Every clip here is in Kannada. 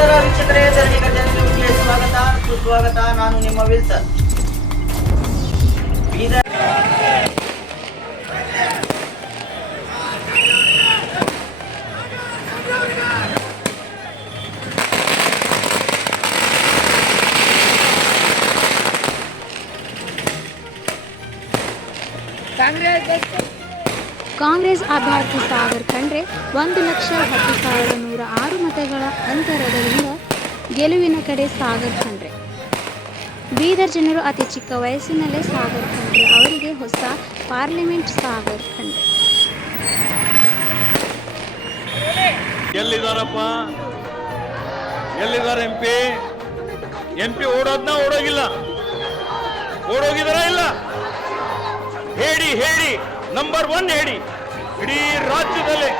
ನಮಸ್ಕಾರ ವೀಕ್ಷಕರೇ ಸ್ವಾಗತ. ಸುಸ್ವಾಗತ. ನಾನು ನಿಮ್ಮ ವಿಲ್ಸನ್. ಬೀದರ್ ಕಾಂಗ್ರೆಸ್ ಅಭ್ಯರ್ಥಿ ಸಾಗರ್ ಖಂಡ್ರೆ ಒಂದು ಲಕ್ಷ ಹತ್ತು ಸಾವಿರದ ನೂರ ಆರು ಮತಗಳ ಅಂತರದಿಂದ ಗೆಲುವಿನ ಕಡೆ ಸಾಗರ್ ಖಂಡ್ರೆ. ಬೀದರ್ ಜನರು ಅತಿ ಚಿಕ್ಕ ವಯಸ್ಸಿನಲ್ಲೇ ಸಾಗರ್ ಖಂಡ್ರೆ ಅವರಿಗೆ ಹೊಸ ಪಾರ್ಲಿಮೆಂಟ್ ಸಾಗರ್ ಖಂಡ್ರೆ. ಎಲ್ಲಿದಾರಪ್ಪ ಎಲ್ಲಿದ್ದಾರೆ ಎಂ ಪಿ? ಎಂ ಪಿ ಓಡೋಗಿಲ್ಲ. ಓಡೋಗಿದಾರ ಇಲ್ಲ? ಹೇಳಿ ಹೇಳಿ. ನಂಬರ್ ಒನ್ ಹೇಳಿ. ಇಡೀ ರಾಜ್ಯದಲ್ಲಿ.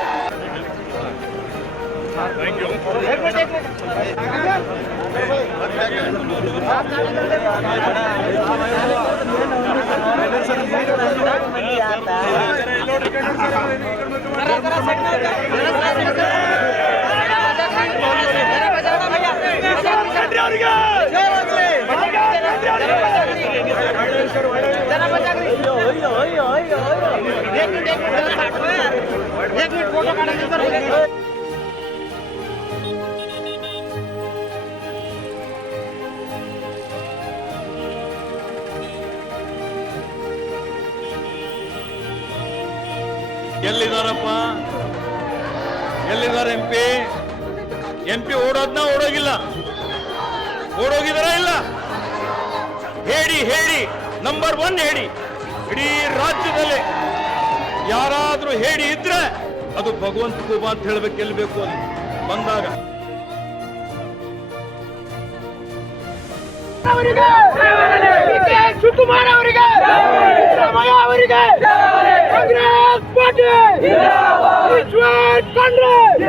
ಎಲ್ಲಿದಾರಪ್ಪ? ಎಲ್ಲಿದ್ದಾರೆ ಎಂ ಪಿ? ಎಂ ಪಿ ಓಡೋದ್ನ ಓಡೋಗಿಲ್ಲ. ಓಡೋಗಿದಾರ ಇಲ್ಲ? ಹೇಳಿ ಹೇಳಿ. ನಂಬರ್ ಒನ್ ಹೇಳಿ. ಇಡೀ ರಾಜ್ಯದಲ್ಲಿ ಯಾರಾದ್ರೂ ಹೇಳಿ ಇದ್ರೆ ಅದು ಭಗವಂತ ಕೂಬ ಅಂತ ಹೇಳ್ಬೇಕು ಗೆಲ್ಬೇಕು ಅಂತ. ಬಂದಾಗ. ಅವರಿಗೆ ಶಿವಕುಮಾರ್ ಅವರಿಗೆ ಸಿದ್ದರಾಮಯ್ಯ ಅವರಿಗೆ ಕಾಂಗ್ರೆಸ್ ಪಾರ್ಟಿ ಈಶ್ವರ್ ಕಾಂಗ್ರೆಸ್.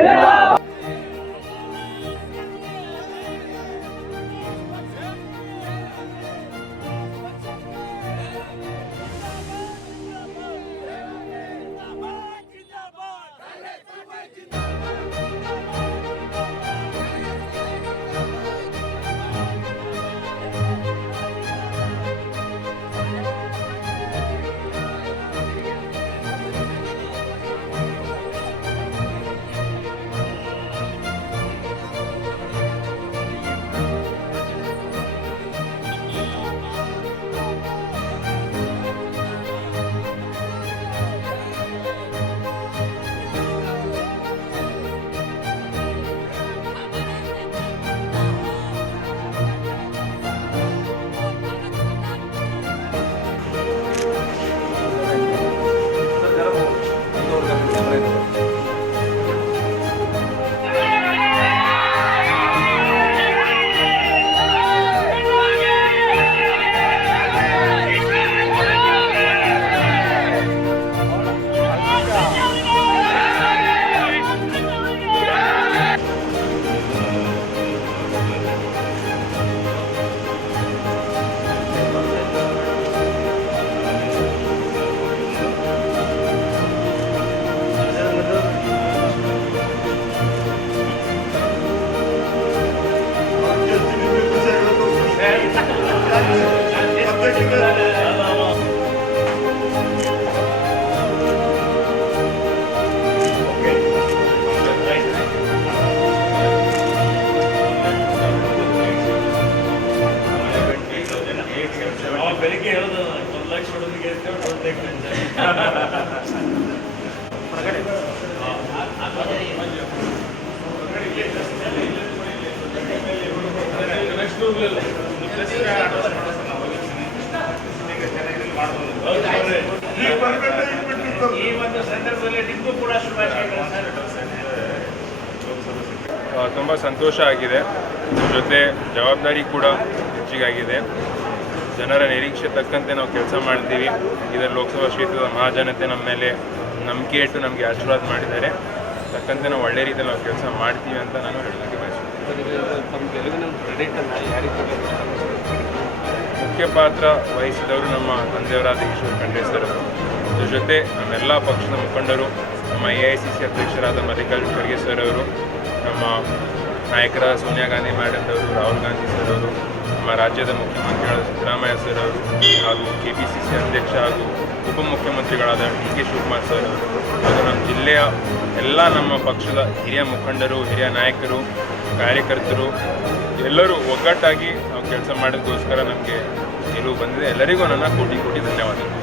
ತುಂಬ ಸಂತೋಷ ಆಗಿದೆ. ಜೊತೆ ಜವಾಬ್ದಾರಿ ಕೂಡ ಹೆಚ್ಚಿಗಾಗಿದೆ. ಜನರ ನಿರೀಕ್ಷೆ ತಕ್ಕಂತೆ ನಾವು ಕೆಲಸ ಮಾಡ್ತೀವಿ. ಇದರ ಲೋಕಸಭಾ ಕ್ಷೇತ್ರದ ಮಹಾಜನತೆ ನಮ್ಮ ಮೇಲೆ ನಂಬಿಕೆ ಇಟ್ಟು ನಮಗೆ ಆಶೀರ್ವಾದ ಮಾಡಿದ್ದಾರೆ. ತಕ್ಕಂತೆ ನಾವು ಒಳ್ಳೆ ರೀತಿಯಲ್ಲಿ ನಾವು ಕೆಲಸ ಮಾಡ್ತೀವಿ ಅಂತ ನಾನು ಹೇಳೋದಕ್ಕೆ ಬಯಸ್ತೀನಿ. ಮುಖ್ಯ ಪಾತ್ರ ವಹಿಸಿದವರು ನಮ್ಮ ತಂದೆಯವರಾದ ಈಶ್ವರ್ ಖಂಡೇಶ್ವರ್. ಅದ್ರ ಜೊತೆ ನಮ್ಮೆಲ್ಲ ಪಕ್ಷದ ಮುಖಂಡರು, ನಮ್ಮ ಎ ಐ ಸಿ ಸಿ ಅಧ್ಯಕ್ಷರಾದ ಮಲ್ಲಿಕಾರ್ಜುನ್ ಖರ್ಗೆ ಸರ್ ಅವರು, ನಮ್ಮ ನಾಯಕರ ಸೋನಿಯಾ ಗಾಂಧಿ ಮೇಡಮ್ ಅವರು, ರಾಹುಲ್ ಗಾಂಧಿ ಸರ್ ಅವರು, ನಮ್ಮ ರಾಜ್ಯದ ಮುಖ್ಯಮಂತ್ರಿಗಳಾದ ಸಿದ್ದರಾಮಯ್ಯ ಸರ್ ಅವರು, ಹಾಗೂ ಕೆ ಪಿ ಸಿ ಸಿ ಅಧ್ಯಕ್ಷ ಹಾಗೂ ಉಪಮುಖ್ಯಮಂತ್ರಿಗಳಾದ ಡಿ ಕೆ ಶಿವಕುಮಾರ್ ಸರ್ ಅವರು, ಹಾಗೂ ನಮ್ಮ ಜಿಲ್ಲೆಯ ಎಲ್ಲ ನಮ್ಮ ಪಕ್ಷದ ಹಿರಿಯ ಮುಖಂಡರು, ಹಿರಿಯ ನಾಯಕರು, ಕಾರ್ಯಕರ್ತರು, ಎಲ್ಲರೂ ಒಗ್ಗಟ್ಟಾಗಿ ನಾವು ಕೆಲಸ ಮಾಡೋದಕ್ಕೋಸ್ಕರ ನಮಗೆ ಗೆಲುವು ಬಂದಿದೆ. ಎಲ್ಲರಿಗೂ ನನ್ನ ಕೋಟಿ ಕೋಟಿ ಧನ್ಯವಾದಗಳು.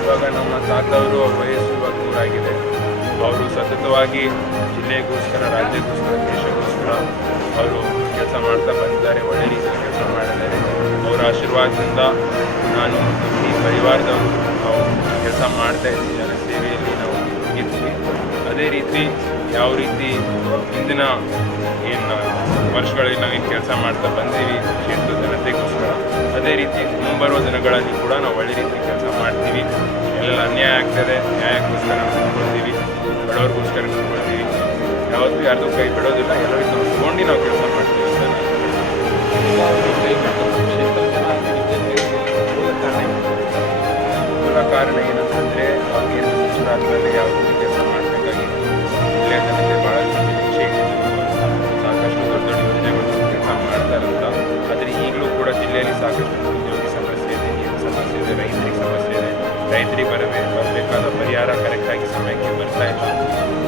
ಇವಾಗ ನಮ್ಮ ತಾತವರು, ಅವ್ರ ವಯಸ್ಸು ಇವಾಗ ನೂರಾಗಿದೆ ಅವರು ಸತತವಾಗಿ ಜಿಲ್ಲೆಗೋಸ್ಕರ, ರಾಜ್ಯಕ್ಕೋಸ್ಕರ, ದೇಶಕ್ಕೋಸ್ಕರ ಅವರು ಕೆಲಸ ಮಾಡ್ತಾ ಬಂದಿದ್ದಾರೆ, ಒಳ್ಳೆ ರೀತಿಯಲ್ಲಿ ಕೆಲಸ ಮಾಡಿದ್ದಾರೆ. ಅವರ ಆಶೀರ್ವಾದದಿಂದ ನಾನು ಈ ಪರಿವಾರದವರು ನಾವು ಕೆಲಸ ಮಾಡ್ತಾ ಸೇವೆಯಲ್ಲಿ ನಾವು ಇದ್ವಿ ಅದೇ ರೀತಿ ಯಾವ ರೀತಿ ಹಿಂದಿನ ಏನು ವರ್ಷಗಳಲ್ಲಿ ನಾವೇನು ಕೆಲಸ ಮಾಡ್ತಾ ಬಂದೀವಿ ಕ್ಷೇತ್ರದ ಜನತೆಗೋಸ್ಕರ ಅದೇ ರೀತಿ ಮುಂಬರುವ ದಿನಗಳಲ್ಲಿ ಕೂಡ ನಾವು ಒಳ್ಳೆ ರೀತಿ ಕೆಲಸ ಮಾಡ್ತೀವಿ. ಎಲ್ಲೆಲ್ಲ ಅನ್ಯಾಯ ಆಗ್ತದೆ ನ್ಯಾಯಕ್ಕೋಸ್ಕರ ನಾವು ನಿಂತ್ಕೊಳ್ತೀವಿ ಬಡವ್ರಿಗೋಸ್ಕರ ನಿಂತ್ಕೊಳ್ತೀವಿ ಯಾವತ್ತೂ ಯಾರ್ದು ಕೈ ಬಿಡೋದಿಲ್ಲ ಎಲ್ಲರಿಗೂ ನಾವು ತಗೊಂಡು ನಾವು ಕೆಲಸ ಮಾಡ್ತೀವಿ ಅಂತ ಕಾರಣ ನಾವು ಕೇಂದ್ರ ಸಚಿವರಾದ್ಮೇಲೆ ಯಾವ ರೀತಿ ಕೆಲಸ ಮಾಡಬೇಕಾಗಿತ್ತು ಜನತೆ ಭಾಳಷ್ಟು ನಿರೀಕ್ಷೆ ಸಾಕಷ್ಟು ದೊಡ್ಡ ದೊಡ್ಡ ಯೋಜನೆಗಳು ಕೆಲಸ ಮಾಡ್ತಾರಂತ ಆದರೆ ಈಗಲೂ ಕೂಡ ಜಿಲ್ಲೆಯಲ್ಲಿ ಸಾಕಷ್ಟು ನಿರುದ್ಯೋಗ ಸಮಸ್ಯೆ ಇದೆ, ನೀರಿನ ಸಮಸ್ಯೆ ಇದೆ, ರೈತರಿಗೆ ಸಮಸ್ಯೆ ಇದೆ. ರೈತರಿಗೆ ಬರಬೇಕು ಬರಬೇಕಾದ ಪರಿಹಾರ ಕರೆಕ್ಟಾಗಿ ಸಮಯಕ್ಕೆ ಬರ್ತಾ ಇಲ್ಲ.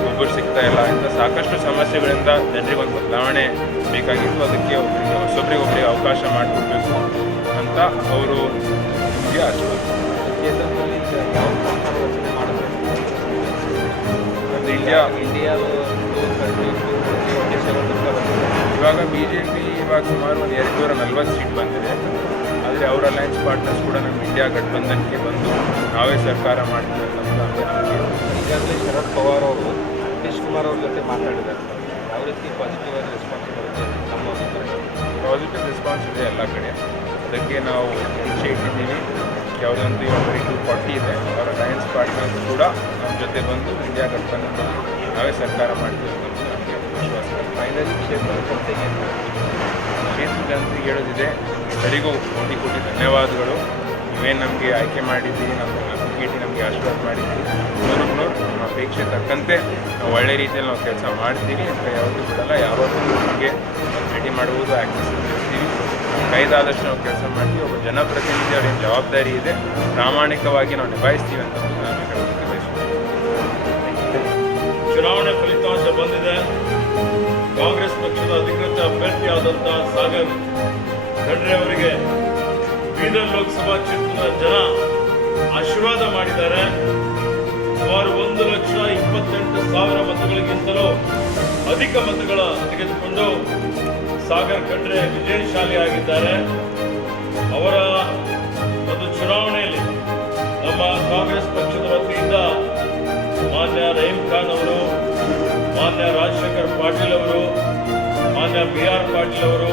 ಒಬ್ಬರು ಸಿಗ್ತಾ ಇಲ್ಲ ಇಂಥ ಸಾಕಷ್ಟು ಸಮಸ್ಯೆಗಳಿಂದ ಜನರಿಗೆ ಒಂದು ಬದಲಾವಣೆ ಬೇಕಾಗಿತ್ತು. ಅದಕ್ಕೆ ಒಬ್ಬರಿಗೆ ಹೊಸೊಬ್ಬರಿಗೆ ಒಬ್ಬರಿಗೆ ಅವಕಾಶ ಮಾಡಿಕೊಡ್ಬೇಕು ಅಂತ ಅವರು ನಿಮಗೆ ಆಶೀರ್ವಾದ. ಒಂದು ಇಂಡಿಯಾ ಇವಾಗ ಬಿ ಜೆ ಪಿ ಇವಾಗ ಸುಮಾರು ಒಂದು ಎರಡು ನೂರ ನಲ್ವತ್ತು ಸೀಟ್ ಬಂದಿದೆ. ಆದರೆ ಅವರ ಅಲಯನ್ಸ್ ಪಾರ್ಟ್ನರ್ಸ್ ಕೂಡ ನಮ್ಮ ಇಂಡಿಯಾ ಗಠಬಂಧನಕ್ಕೆ ಬಂದು ನಾವೇ ಸರ್ಕಾರ ಮಾಡ್ತೀವಿ ಅಂತ ಈಗಾಗಲೇ ಶರದ್ ಪವಾರ್ ಅವರು ನಿತೀಶ್ ಕುಮಾರ್ ಅವ್ರ ಜೊತೆ ಮಾತಾಡಿದ್ದಾರೆ. ಯಾವ ರೀತಿ ಪಾಸಿಟಿವ್ ಆಗಿ ರೆಸ್ಪಾನ್ಸ್ ಬರುತ್ತೆ ನಮ್ಮ ಪಾಸಿಟಿವ್ ರೆಸ್ಪಾನ್ಸ್ ಇದೆ ಎಲ್ಲ ಕಡೆ. ಅದಕ್ಕೆ ನಾವು ನಿರೀಕ್ಷೆ ಇಟ್ಟಿದ್ದೀವಿ. ಯಾವುದೊಂದು ಇವಾಗ ಟು ಫಾರ್ಟಿ ಇದೆ. ಅವರ ಸೈನ್ಸ್ ಪಾರ್ಟ್ನರ್ಸ್ ಕೂಡ ನಮ್ಮ ಜೊತೆ ಬಂದು ಇಂಡಿಯಾ ಗಠಬಂಧನ್ನಲ್ಲಿ ನಾವೇ ಸರ್ಕಾರ ಮಾಡ್ತೀವಿ ನಮಗೆ ವಿಶ್ವಾಸ. ಫೈನಲಿ ಕ್ಷೇತ್ರದ ಜನತೆಗೆ ಕ್ಷೇತ್ರ ಜನತೆಗೆ ಹೇಳೋದಿದೆ, ಎಲ್ಲರಿಗೂ ಕೋಟಿ ಕೋಟಿ ಧನ್ಯವಾದಗಳು. ನೀವೇನು ನಮಗೆ ಆಯ್ಕೆ ಮಾಡಿದ್ದೀರಿ ನಮ್ಮ ಕೇಟಿ ನಮಗೆ ಆಶೀರ್ವಾದ ಮಾಡಿದ್ದೀರಿ ನೂರು ನೂರು ನಮ್ಮ ಅಪೇಕ್ಷೆ ತಕ್ಕಂತೆ ನಾವು ಒಳ್ಳೆ ರೀತಿಯಲ್ಲಿ ನಾವು ಕೆಲಸ ಮಾಡ್ತೀವಿ ಅಂತ ಯಾವುದೂ ಬಿಡಲ್ಲ. ಯಾವತ್ತೂ ನಮಗೆ ಭೇಟಿ ಮಾಡುವುದು ನಮ್ಮ ಕೈದಾದಷ್ಟು ನಾವು ಕೆಲಸ ಮಾಡ್ತೀವಿ. ಒಬ್ಬ ಜನಪ್ರತಿನಿಧಿ ಅವ್ರಿಗೆ ಜವಾಬ್ದಾರಿ ಇದೆ. ಪ್ರಾಮಾಣಿಕವಾಗಿ ನಾವು ನಿಭಾಯಿಸ್ತೀವಿ ಅಂತ ಚುನಾವಣೆ ಫಲಿತಾಂಶ ಬಂದಿದೆ. ಕಾಂಗ್ರೆಸ್ ಪಕ್ಷದ ಅಧಿಕೃತ ಅಭ್ಯರ್ಥಿಯಾದಂಥ ಸಾಗರ್ ಖಂಡ್ರೆ ಅವರಿಗೆ ಬೀದರ್ ಲೋಕಸಭಾ ಕ್ಷೇತ್ರದ ಜನ ಆಶೀರ್ವಾದ ಮಾಡಿದ್ದಾರೆ. ಸುಮಾರು ಒಂದು ಲಕ್ಷ ಇಪ್ಪತ್ತೆಂಟು ಸಾವಿರ ಮತಗಳಿಗಿಂತಲೂ ಅಧಿಕ ಮತಗಳ ತೆಗೆದುಕೊಂಡು ಸಾಗರ್ ಖಂಡ್ರೆ ವಿಜಯಶಾಲಿಯಾಗಿದ್ದಾರೆ. ಅವರ ಒಂದು ಚುನಾವಣೆಯಲ್ಲಿ ನಮ್ಮ ಕಾಂಗ್ರೆಸ್ ಪಕ್ಷದ ವತಿಯಿಂದ ಮಾನ್ಯ ರಹೀಂ ಖಾನ್ ಅವರು, ಮಾನ್ಯ ರಾಜಶೇಖರ್ ಪಾಟೀಲ್ ಅವರು, ಮಾನ್ಯ ಬಿ ಆರ್ ಪಾಟೀಲ್ ಅವರು,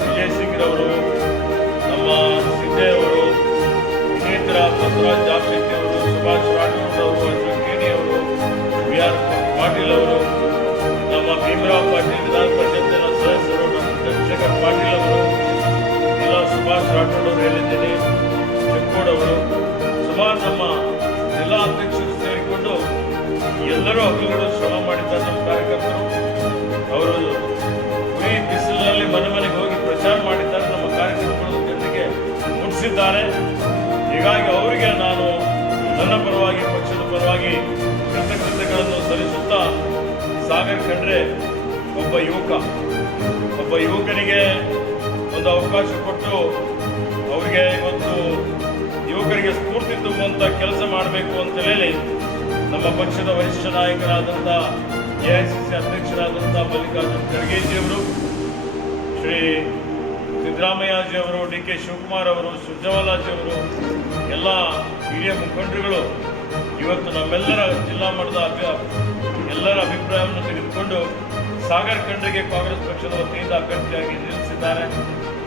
ವಿಜಯ್ ಸಿಂಗ್ರವರು ನಮ್ಮ ಸಿದ್ದೇ ಅವರು ಇನ್ನಿತರ ಬಸವರಾಜ್ ಜಾಬ್ಶೆಟ್ಟಿ ಹೇಳಿದ್ದೀನಿ. ಚಿಕ್ಕೋಡವರು ಸುಮಾರು ನಮ್ಮ ಜಿಲ್ಲಾ ಅಧ್ಯಕ್ಷರು ಸೇರಿಕೊಂಡು ಎಲ್ಲರೂ ಹಗಲುಗಳು ಶ್ರಮ ಮಾಡಿದ್ದಾರೆ ನಮ್ಮ ಕಾರ್ಯಕರ್ತರು. ಅವರು ಉರಿ ಬಿಸಿಲಿನಲ್ಲಿ ಮನೆ ಮನೆಗೆ ಹೋಗಿ ಪ್ರಚಾರ ಮಾಡಿದ್ದಾರೆ. ನಮ್ಮ ಕಾರ್ಯಕರ್ತರು ಜನರಿಗೆ ಮುಟ್ಟಿಸಿದ್ದಾರೆ. ಹೀಗಾಗಿ ಅವರಿಗೆ ನಾನು ನನ್ನ ಪರವಾಗಿ, ಪಕ್ಷದ ಪರವಾಗಿ ಕೃತಜ್ಞತೆಗಳನ್ನು ಸಲ್ಲಿಸುತ್ತಾ ಸಾಗರ್ ಖಂಡ್ರೆ ಒಬ್ಬ ಯುವಕ. ಒಬ್ಬ ಯುವಕನಿಗೆ ಒಂದು ಅವಕಾಶ ಕೊಟ್ಟು ಇವತ್ತು ಯುವಕರಿಗೆ ಸ್ಫೂರ್ತಿ ತುಂಬುವಂಥ ಕೆಲಸ ಮಾಡಬೇಕು ಅಂತ ಹೇಳಿ ನಮ್ಮ ಪಕ್ಷದ ವರಿಷ್ಠ ನಾಯಕರಾದಂಥ ಎ ಐ ಸಿ ಸಿ ಅಧ್ಯಕ್ಷರಾದಂಥ ಮಲ್ಲಿಕಾರ್ಜುನ್ ಖರ್ಗೆಜಿಯವರು ಶ್ರೀ ಸಿದ್ದರಾಮಯ್ಯಜಿ ಅವರು ಡಿ ಕೆ ಶಿವಕುಮಾರ್ ಅವರು ಸುರ್ಜವಾಲಾಜಿಯವರು ಎಲ್ಲ ಹಿರಿಯ ಮುಖಂಡರುಗಳು ಇವತ್ತು ನಮ್ಮೆಲ್ಲರ ಜಿಲ್ಲಾ ಮಟ್ಟದ ಅಭ್ಯ ಎಲ್ಲರ ಅಭಿಪ್ರಾಯವನ್ನು ತೆಗೆದುಕೊಂಡು ಸಾಗರ್ ಖಂಡ್ರಿಗೆ ಕಾಂಗ್ರೆಸ್ ಪಕ್ಷದ ವತಿಯಿಂದ ಅಭ್ಯರ್ಥಿಯಾಗಿ ನಿಲ್ಲಿಸಿದ್ದಾರೆ.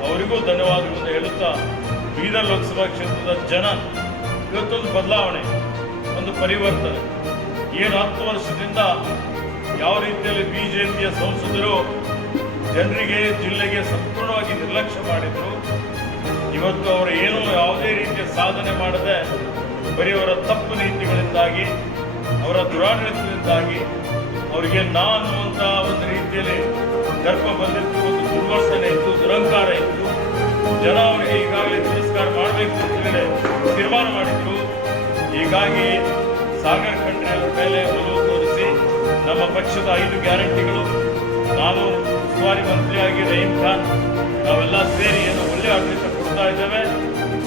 ಅವರಿಗೂ ಧನ್ಯವಾದಗಳನ್ನು ಹೇಳುತ್ತಾ ಬೀದರ್ ಲೋಕಸಭಾ ಕ್ಷೇತ್ರದ ಜನ ಇವತ್ತೊಂದು ಬದಲಾವಣೆ, ಒಂದು ಪರಿವರ್ತನೆ. ಏನು ಹತ್ತು ವರ್ಷದಿಂದ ಯಾವ ರೀತಿಯಲ್ಲಿ ಬಿ ಜೆ ಪಿಯ ಸಂಸದರು ಜನರಿಗೆ, ಜಿಲ್ಲೆಗೆ ಸಂಪೂರ್ಣವಾಗಿ ನಿರ್ಲಕ್ಷ್ಯ ಮಾಡಿದರು, ಇವತ್ತು ಅವರು ಏನು ಯಾವುದೇ ರೀತಿಯ ಸಾಧನೆ ಮಾಡದೆ ಬರೀ ಅವರ ತಪ್ಪು ನೀತಿಗಳಿಂದಾಗಿ, ಅವರ ದುರಾಡಳಿತದಿಂದಾಗಿ ಅವರಿಗೆ ನಾ ಅನ್ನುವಂಥ ಒಂದು ರೀತಿಯಲ್ಲಿ ಗರ್ಭ ಬಂದಿತ್ತು, ಒಂದು ದುರ್ವರ್ತನೆ ಇತ್ತು ದುರಂಕಾರ ಇತ್ತು. ಜನ ಅವರಿಗೆ ಈಗಾಗಲೇ ತಿರಸ್ಕಾರ ಮಾಡಬೇಕು ಅಂತ ಹೇಳಿ ತೀರ್ಮಾನ ಮಾಡಿದ್ರು. ಹೀಗಾಗಿ ಸಾಗರ್ ಖಂಡ್ರೆ ಅವರ ಮೇಲೆ ಒಲವು ತೋರಿಸಿ ನಮ್ಮ ಪಕ್ಷದ ಐದು ಗ್ಯಾರಂಟಿಗಳು. ನಾನು ಉಸ್ತುವಾರಿ ಮಂತ್ರಿಯಾಗಿ ರಹೀಂ ಖಾನ್, ನಾವೆಲ್ಲ ಸೇರಿ ಏನು ಒಳ್ಳೆ ಆಡಳಿತ ಕೊಡ್ತಾ ಇದ್ದೇವೆ.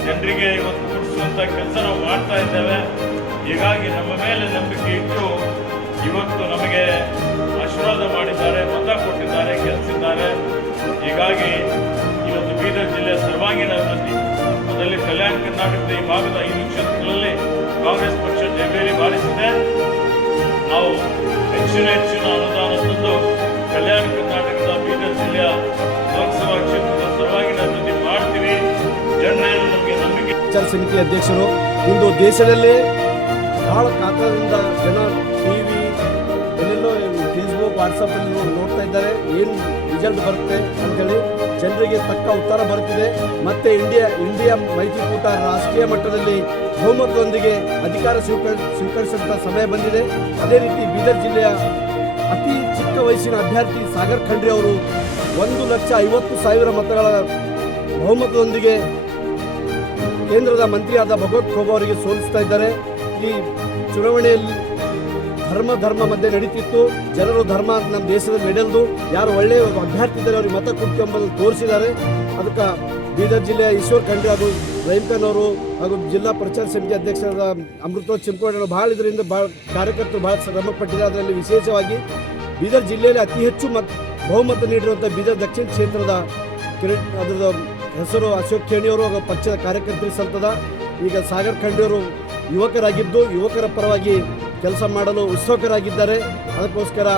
ಜನರಿಗೆ ಇವತ್ತು ಕೊಡಿಸುವಂತ ಕೆಲಸ ನಾವು ಮಾಡ್ತಾ ಇದ್ದೇವೆ. ಹೀಗಾಗಿ ನಮ್ಮ ಮೇಲೆ ನಂಬಿಕೆ ಇಟ್ಟು ಇವತ್ತು ನಮಗೆ ಆಶೀರ್ವಾದ ಮಾಡಿದ್ದಾರೆ, ಮತ ಕೊಟ್ಟಿದ್ದಾರೆ ಗೆಲ್ಲಿಸಿದ್ದಾರೆ ಹೀಗಾಗಿ ಇವತ್ತು ಬೀದರ್ ಜಿಲ್ಲೆಯ ಸರ್ವಾಂಗೀಣ ಅಭಿವೃದ್ಧಿ ಅದರಲ್ಲಿ ಕಲ್ಯಾಣ ಕರ್ನಾಟಕದ ಈ ಭಾಗದ ಐದು ಕ್ಷೇತ್ರಗಳಲ್ಲಿ ಕಾಂಗ್ರೆಸ್ ಪಕ್ಷ ಜಯಬೇರಿ ಬಾರಿಸಿದೆ. ನಾವು ಹೆಚ್ಚಿನ ಹೆಚ್ಚಿನ ಅನುದಾನ ತಂದು ಕಲ್ಯಾಣ ಕರ್ನಾಟಕದ ಬೀದರ್ ಜಿಲ್ಲೆಯ ಲೋಕಸಭಾ ಕ್ಷೇತ್ರದ ಸರ್ವಾಂಗೀಣ ಅಭಿವೃದ್ಧಿ ಮಾಡ್ತೀವಿ. ಜನರೇನು ನಮಗೆ ನಂಬಿಕೆ ಸಮಿತಿ ಅಧ್ಯಕ್ಷರು, ಇಂದು ದೇಶದಲ್ಲಿ ಬಹಳ ಕಾತರದಿಂದ ಜನ ಟಿವಿ ಎಲ್ಲೆಲ್ಲೋ ಫೇಸ್ಬುಕ್ ವಾಟ್ಸಪ್ಪಲ್ಲಿ ನೋಡ್ತಾ ಇದ್ದಾರೆ. ಏನು ರಿಸಲ್ಟ್ ಬರುತ್ತೆ ಅಂತೇಳಿ ಜನರಿಗೆ ತಕ್ಕ ಉತ್ತರ ಬರುತ್ತಿದೆ. ಮತ್ತೆ ಇಂಡಿಯಾ ಇಂಡಿಯಾ ಮೈತ್ರಿಕೂಟ ರಾಷ್ಟ್ರೀಯ ಮಟ್ಟದಲ್ಲಿ ಬಹುಮತದೊಂದಿಗೆ ಅಧಿಕಾರ ಸ್ವೀಕರಿ ಸ್ವೀಕರಿಸಿದಂಥ ಸಮಯ ಬಂದಿದೆ. ಅದೇ ರೀತಿ ಬೀದರ್ ಜಿಲ್ಲೆಯ ಅತಿ ಚಿಕ್ಕ ವಯಸ್ಸಿನ ಅಭ್ಯರ್ಥಿ ಸಾಗರ್ ಖಂಡ್ರಿ ಅವರು ಒಂದು ಲಕ್ಷ ಐವತ್ತು ಸಾವಿರ ಮತಗಳ ಬಹುಮತದೊಂದಿಗೆ ಕೇಂದ್ರದ ಮಂತ್ರಿಯಾದ ಭಗವತ್ ಖೋಬ ಅವರಿಗೆ ಸೋಲಿಸ್ತಾ ಇದ್ದಾರೆ. ಈ ಚುನಾವಣೆಯಲ್ಲಿ ಧರ್ಮ ಧರ್ಮ ಮಧ್ಯೆ ನಡೀತಿತ್ತು. ಜನರು ಧರ್ಮ ನಮ್ಮ ದೇಶದ ನಡೆಯಲ್ದು. ಯಾರು ಒಳ್ಳೆಯ ಅಭ್ಯರ್ಥಿ ಇದ್ದಾರೆ, ಅವ್ರಿಗೆ ಮತ ಕುಟ್ಕೊಂಬಲ್ಲಿ ತೋರಿಸಿದ್ದಾರೆ. ಅದಕ್ಕೆ ಬೀದರ್ ಜಿಲ್ಲೆಯ ಈಶ್ವರ್ ಖಂಡ್ರೆ ಅದು ರಹೀಂ ಅವರು ಹಾಗೂ ಜಿಲ್ಲಾ ಪ್ರಚಾರ ಸಮಿತಿ ಅಧ್ಯಕ್ಷರಾದ ಅಮೃತೋತ್ ಅವರು ಭಾಳ ಇದರಿಂದ ಭಾಳ ಕಾರ್ಯಕರ್ತರು ಭಾಳ ಶ್ರಮ ಪಟ್ಟಿದ್ದಾರೆ. ಅದರಲ್ಲಿ ವಿಶೇಷವಾಗಿ ಬೀದರ್ ಜಿಲ್ಲೆಯಲ್ಲಿ ಅತಿ ಹೆಚ್ಚು ಮತ್, ಬಹುಮತ ನೀಡಿರುವಂಥ ಬೀದರ್ ದಕ್ಷಿಣ ಕ್ಷೇತ್ರದ ಕಿರಣ್ ಅದರದ ಹೆಸರು ಅಶೋಕ್ ಖೇಣಿಯವರು ಹಾಗೂ ಪಕ್ಷದ ಕಾರ್ಯಕರ್ತರು ಸಲ್ತದ ಈಗ ಸಾಗರ್ ಖಂಡಿಯವರು ಯುವಕರಾಗಿದ್ದು, ಯುವಕರ ಪರವಾಗಿ ಕೆಲಸ ಮಾಡಲು ಉತ್ಸುಕರಾಗಿದ್ದಾರೆ. ಅದಕ್ಕೋಸ್ಕರ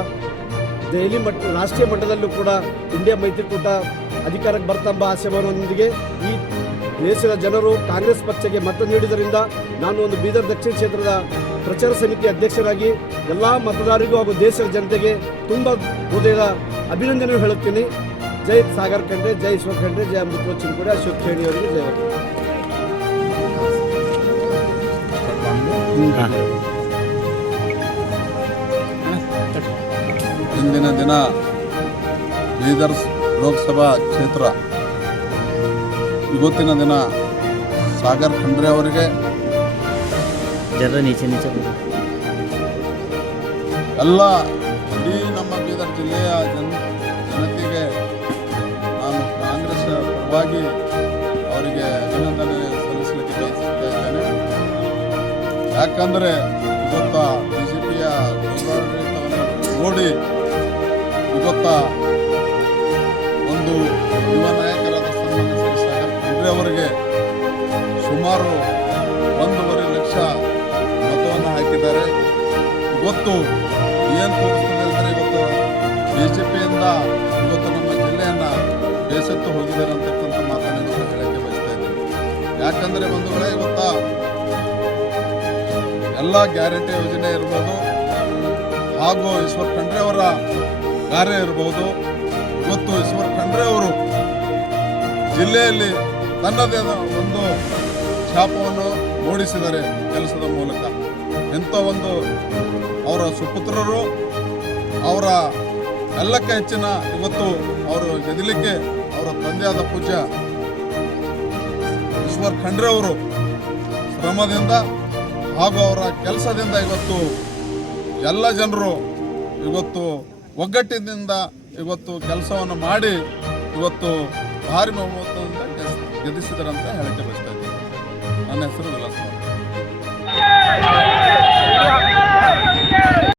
ದೆಹಲಿ ಮಟ್ಟ ರಾಷ್ಟ್ರೀಯ ಮಟ್ಟದಲ್ಲೂ ಕೂಡ ಇಂಡಿಯಾ ಮೈತ್ರಿಕೂಟ ಅಧಿಕಾರಕ್ಕೆ ಬರ್ತಂಬ ಆಶಯವಾದೊಂದಿಗೆ ಈ ದೇಶದ ಜನರು ಕಾಂಗ್ರೆಸ್ ಪಕ್ಷಕ್ಕೆ ಮತ ನೀಡಿದ್ದರಿಂದ ನಾನು ಒಂದು ಬೀದರ್ ದಕ್ಷಿಣ ಕ್ಷೇತ್ರದ ಪ್ರಚಾರ ಸಮಿತಿ ಅಧ್ಯಕ್ಷರಾಗಿ ಎಲ್ಲ ಮತದಾರರಿಗೂ ಹಾಗೂ ದೇಶದ ಜನತೆಗೆ ತುಂಬ ಹೃದಯದ ಅಭಿನಂದನೆ ಹೇಳುತ್ತೀನಿ. ಜೈ ಸಾಗರ್ ಖಂಡ್ರೆ, ಜೈ ಈಶ್ವರ್ ಖಂಡ್ರೆ, ಜೈ ಅಮೃತ ಕೂಡ ಅಶೋಕ್ ಖೇಣಿ ಅವರಿಗೆ ಜೈ. ಇಂದಿನ ದಿನ ಬೀದರ್ ಲೋಕಸಭಾ ಕ್ಷೇತ್ರ. ಇವತ್ತಿನ ದಿನ ಸಾಗರ್ ಖಂಡ್ರೆ ಅವರಿಗೆ. ಜರ ನೀಚೆ ನೀಚೆ ಎಲ್ಲ ಇಡೀ ನಮ್ಮ ಬೀದರ್ ಜಿಲ್ಲೆಯ ಜನ ಜನತೆಗೆ ನಾನು ಕಾಂಗ್ರೆಸ್ ಪರವಾಗಿ ಅವರಿಗೆ ಅಭಿನಂದನೆ ಸಲ್ಲಿಸಲಿಕ್ಕೆ ಬಯಸುತ್ತಾ ಇದ್ದೇನೆ. ಯಾಕಂದರೆ ಇವತ್ತ ಬಿ ಜೆ ಪಿಯ ನೋಡಿ ಇವತ್ತ ಒಂದು ಯುವ ನಾಯಕರಾದ ಸನ್ಮಾನ್ಯ ಅವರಿಗೆ ಸುಮಾರು ಒಂದೂವರೆ ಲಕ್ಷ ಮತವನ್ನು ಹಾಕಿದ್ದಾರೆ. ಇವತ್ತು ಏನು ತೋರಿಸ್ತದೆ ಅಂದರೆ ಇವತ್ತು ಬಿ ಜೆ ಪಿಯಿಂದ ಇವತ್ತು ನಮ್ಮ ಜಿಲ್ಲೆಯನ್ನು ಬೇಸತ್ತು ಹೋಗಿದ್ದಾರೆ ಅಂತಕ್ಕಂಥ ಮಾತನ್ನು ಹೇಳಕ್ಕೆ ಬಯಸ್ತಾ ಇದ್ದೀನಿ. ಯಾಕಂದರೆ ಒಂದು ವೇಳೆ ಇವತ್ತ ಎಲ್ಲ ಗ್ಯಾರಂಟಿ ಯೋಜನೆ ಇರ್ಬೋದು, ಹಾಗೂ ಈಶ್ವರ್ ಖಂಡ್ರೆ ಅವರ ಕಾರ್ಯ ಇರಬಹುದು. ಇವತ್ತು ಈಶ್ವರ್ ಖಂಡ್ರೆ ಅವರು ಜಿಲ್ಲೆಯಲ್ಲಿ ತನ್ನದೇ ಒಂದು ಶಾಪವನ್ನು ಮೂಡಿಸಿದ್ದಾರೆ ಕೆಲಸದ ಮೂಲಕ. ಎಂಥ ಒಂದು ಅವರ ಸುಪುತ್ರರು, ಅವರ ಎಲ್ಲಕ್ಕೆ ಹೆಚ್ಚಿನ ಇವತ್ತು ಅವರು ಗೆದಲಿಕ್ಕೆ ಅವರ ತಂದೆಯಾದ ಪೂಜ್ಯ ಈಶ್ವರ್ ಖಂಡ್ರೆ ಅವರು ಶ್ರಮದಿಂದ ಹಾಗೂ ಅವರ ಕೆಲಸದಿಂದ ಇವತ್ತು ಎಲ್ಲ ಜನರು ಇವತ್ತು ಒಗ್ಗಟ್ಟಿನಿಂದ ಇವತ್ತು ಕೆಲಸವನ್ನು ಮಾಡಿ ಇವತ್ತು ಭಾರಿ ಅಂತ ಗೆದ್ದಿಸಿದರಂತ ಹೇಳಕ್ಕೆ ಬಯಸ್ತಾ ಇದ್ದೀನಿ. ನನ್ನ ಹೆಸರು ವಿಲಾಸ